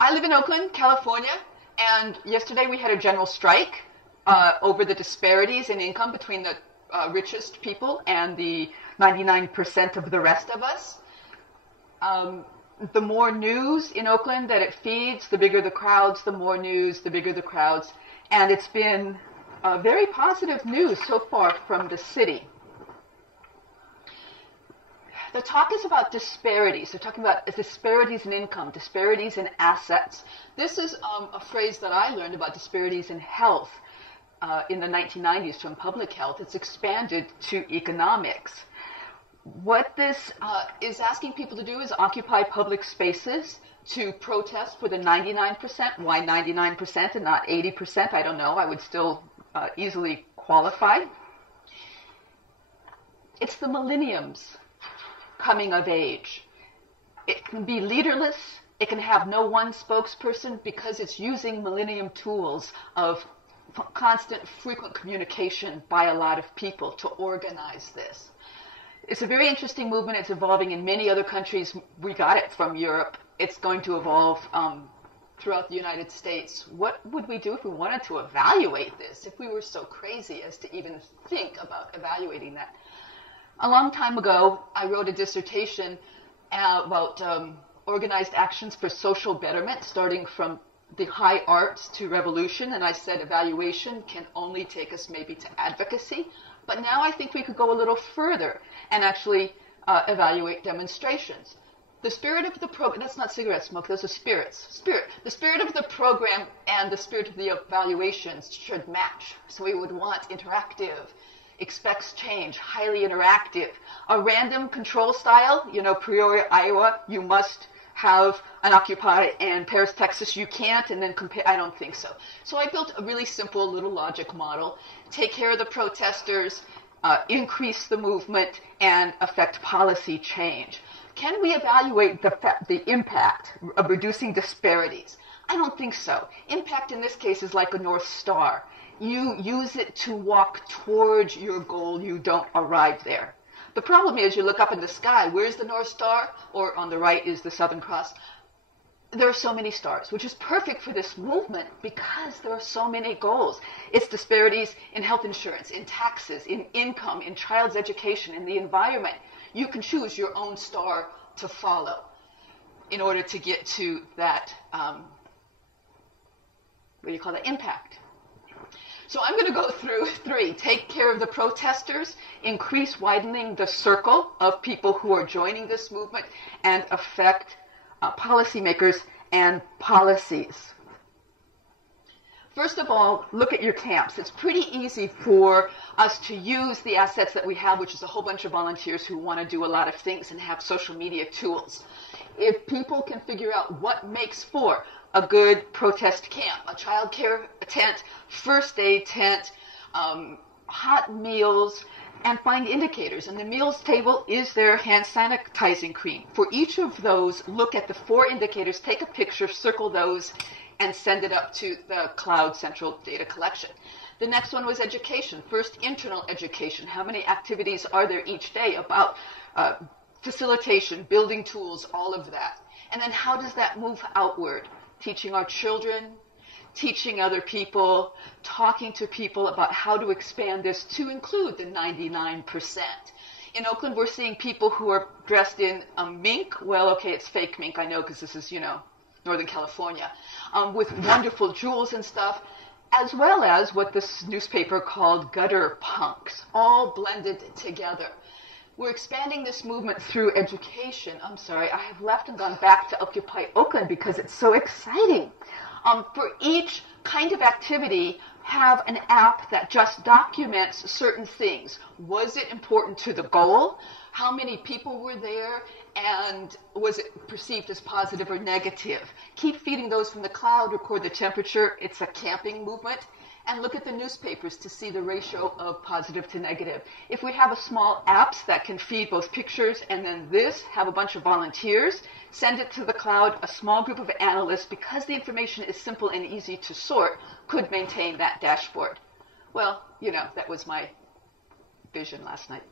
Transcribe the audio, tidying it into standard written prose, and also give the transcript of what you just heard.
I live in Oakland, California, and yesterday we had a general strike over the disparities in income between the richest people and the 99% of the rest of us. The more news in Oakland that it feeds, the bigger the crowds, the more news, the bigger the crowds. And it's been very positive news so far from the city. The talk is about disparities. They're talking about disparities in income, disparities in assets. This is a phrase that I learned about disparities in health in the 1990s from public health. It's expanded to economics. What this is asking people to do is occupy public spaces to protest for the 99%. Why 99% and not 80%? I don't know. I would still easily qualify. It's the millenniums coming of age. It can be leaderless. It can have no one spokesperson because it's using millennium tools of constant, frequent communication by a lot of people to organize this. It's a very interesting movement. It's evolving in many other countries. We got it from Europe. It's going to evolve throughout the United States. What would we do if we wanted to evaluate this, if we were so crazy as to even think about evaluating that? A long time ago, I wrote a dissertation about organized actions for social betterment, starting from the high arts to revolution, and I said evaluation can only take us maybe to advocacy, but now I think we could go a little further and actually evaluate demonstrations. The spirit of the program, that's not cigarette smoke, those are spirits. The spirit of the program and the spirit of the evaluations should match, so we would want interactive, expects change, highly interactive. A random control style, Peoria, Iowa, you must have an Occupy, and Paris, Texas, you can't, and then compare. I don't think so. So I built a really simple little logic model, take care of the protesters, increase the movement, and affect policy change. Can we evaluate the impact of reducing disparities? I don't think so. Impact in this case is like a North Star. You use it to walk towards your goal. You don't arrive there. The problem is you look up in the sky. Where's the North Star? Or on the right is the Southern Cross. There are so many stars, which is perfect for this movement because there are so many goals. It's disparities in health insurance, in taxes, in income, in child's education, in the environment. You can choose your own star to follow in order to get to that, impact. So I'm going to go through 3. Take care of the protesters, increase widening the circle of people who are joining this movement, and affect policymakers and policies. First of all, look at your camps. It's pretty easy for us to use the assets that we have, which is a whole bunch of volunteers who want to do a lot of things and have social media tools. If people can figure out what makes for a good protest camp, a child care tent, first aid tent, hot meals, and find indicators. And the meals table is their hand sanitizing cream. For each of those, look at the 4 indicators, take a picture, circle those, and send it up to the cloud central data collection. The next one was education. First, internal education. How many activities are there each day about facilitation, building tools, all of that? And then how does that move outward? Teaching our children, teaching other people, talking to people about how to expand this to include the 99%. In Oakland, we're seeing people who are dressed in mink. Well, okay, it's fake mink, I know, because this is, Northern California, with wonderful jewels and stuff, as well as what this newspaper called gutter punks, all blended together. We're expanding this movement through education. I'm sorry, I have left and gone back to Occupy Oakland because it's so exciting. For each kind of activity, have an app that just documents certain things. Was it important to the goal? How many people were there? And was it perceived as positive or negative? Keep feeding those from the cloud, record the temperature. It's a camping movement. And look at the newspapers to see the ratio of positive to negative. If we have a small apps that can feed both pictures and then this, have a bunch of volunteers, send it to the cloud, a small group of analysts, because the information is simple and easy to sort, could maintain that dashboard. Well, that was my vision last night.